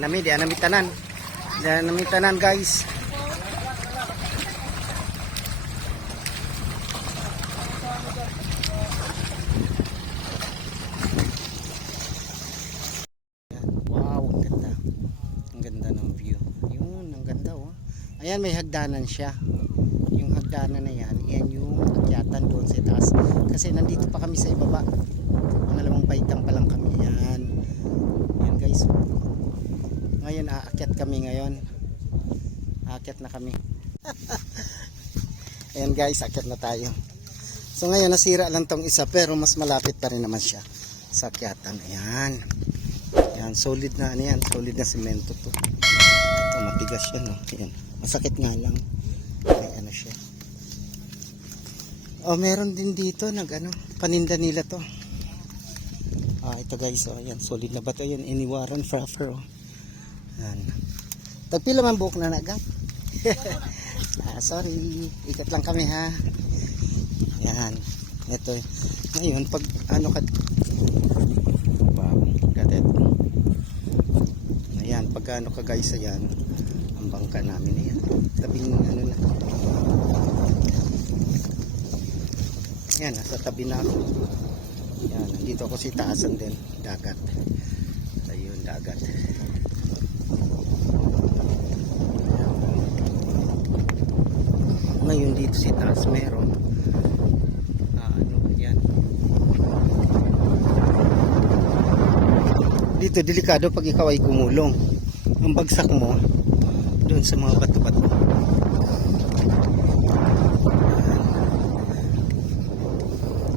di anami tanan. Di anami tanan guys. Wow, ang ganda. Ang ganda ng view. Yun, ang ganda oh. Ayan, may hagdanan siya. Yung hagdanan na yan, yan yung akyatan doon sa taas. Kasi nandito pa kami sa ibaba. Pangalawang baitang pa lang kami. Yan. Yan guys. Ngayon, aakyat kami ngayon. Aakyat na kami. Ayan guys, aakyat na tayo. So ngayon, nasira lang tong isa pero mas malapit pa rin naman siya sa akyatan. Ayan. Yan, solid na ano yan, solid na semento to. Ito, matigas siya, no? Yan. Masakit nga lang. May ano siya. Oh, meron din dito paninda nila to. Ito guys, oh, yan, solid na bato yan, iniwaran fraffer, oh. Yan. Tagpila man buhok na agad. Sorry, ikat lang kami ha. Yan. Ito. Ngayon, pag ano ka, wow, gatet. Ayan, pag ano ka guys, ayan, ang bangka namin, ayan. Tabing ano na. Ayan, nasa tabi na ako. Ayan, nandito ako sa taasan din, dagat. Ayun, dagat. Ngayon dito sa taas meron yan. Dito delikado pag ikaw ay gumulong. Ang bagsak mo doon sa mga bato-bato.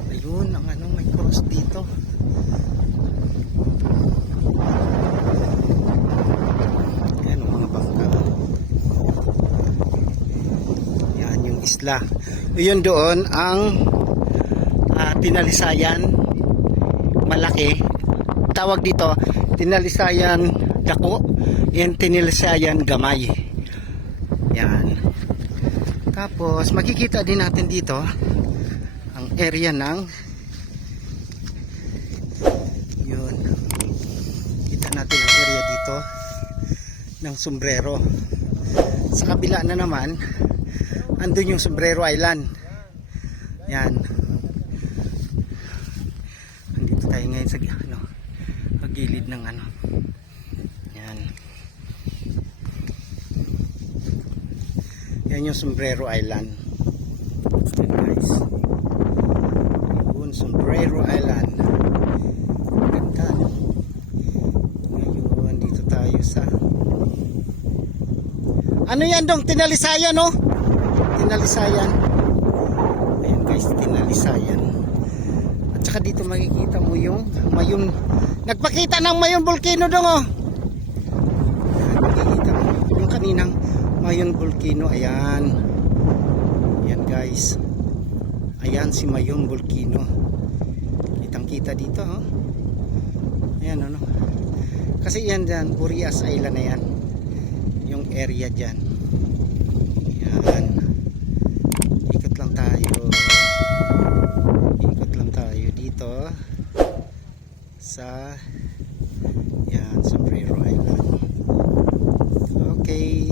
Ayun, ang may cross dito. Ayan ang mga bangka. Yan yung isla. Yun doon ang Tinalisayan malaki. Tawag dito Tinalisayan dako, yung Tinalisayan gamay. Yan. Tapos makikita din natin dito ang area ng yun. Kita natin ang area dito ng Sombrero. Sa kabila na naman andun yung Sombrero Island. Yan. Andito tayo ngayon sa gilid ng yan. Yan yung Sombrero Island. Yan guys. Yun, Sombrero Island. Ganda. Ngayon, dito tayo sa ano yan dong? Tinalisayan, no? Tinalisayan. Ayan guys, Tinalisayan. At saka dito makikita mo yung Mayon. Nagpakita ng Mayon Volcano dong, oh. Makikita mo yung kaninang Mayon Volcano. Ayan. Ayan guys. Ayan si Mayon Volcano. Kitang kita dito, oh. Ayan, ano. Kasi yan dyan, Burias Island na yan. Yung area dyan. Ayan. Ikot lang tayo. Ikot lang tayo dito sa yan, Sombrero Island. Okay.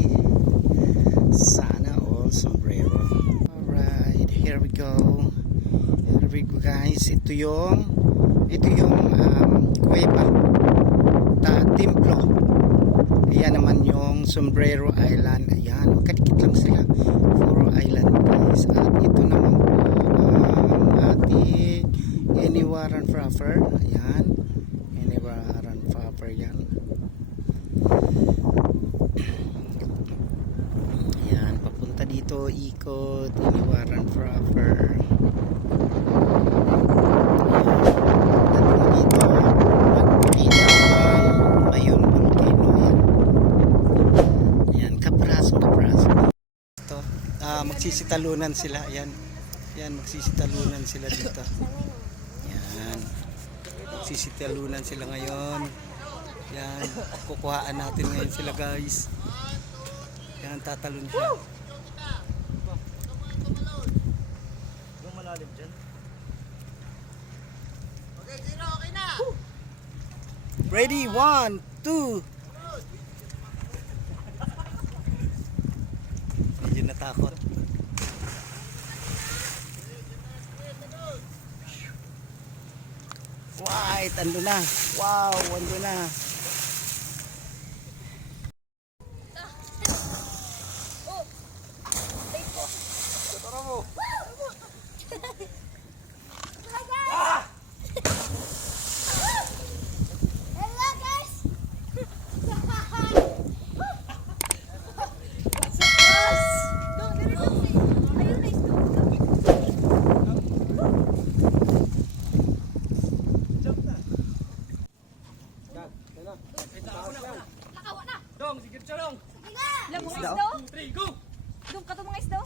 Sana all Sombrero. Alright, here we go. Here we go guys. Ito yung Cueva Templo. Ayan naman yung Sombrero Island. Ayan, magkadikit lang sila. Puro island guys. At ito naman po ang ating Iniwaran Fraffer. Ayan, Iniwaran Fraffer yan. Ayan, papunta dito, ikot, Iniwaran Fraffer. Dito, magkita Mayon Volcano. Ayan, kapraso. Ito, magsisitalunan sila. Ayan, magsisitalunan sila dito. Ayan, magsisitalunan sila ngayon. Ayan, kukuhaan natin ngayon sila guys. Ayan, tatalon siya. Yung malalim dyan. Okay, zero, okay na. Ready, 1, 2, Right, ando na. Wow, ando na. Dong, sige siya dong. Lang mga Isda, isdo? 3, go! Dong ka to mga isdo?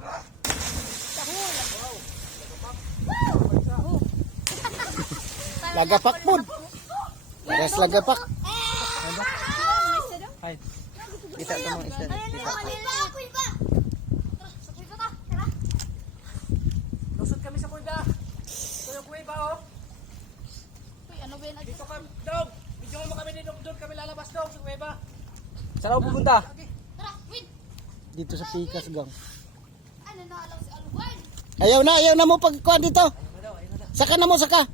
Lagapak po. Pares lagapak. Ay, Kita to mga isda. Kita. lusot kami sa kuweba. Ito yung kuweba, oh. Dito kami, dong. Video mo kami dito, doon kami lalabas, dong, sa kuweba. Saan ako pupunta? Dito sa Pikas gang. Ayaw na mo pagkuhan dito. Saka na mo, saka.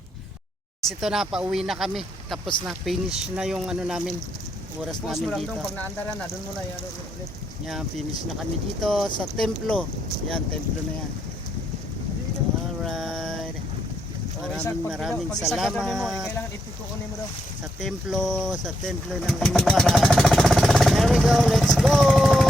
Ito na, pauwi na kami. Tapos na, finish na yung ano namin. Oras Post mo namin lang dito. dong, pag naandaran na, doon mo na yan. Yan, finish na kami dito sa templo. Yan, templo na yan. Alright. Maraming salamat kailangan ipikukunin mo daw. sa templo ng Inuara. There we go, let's go!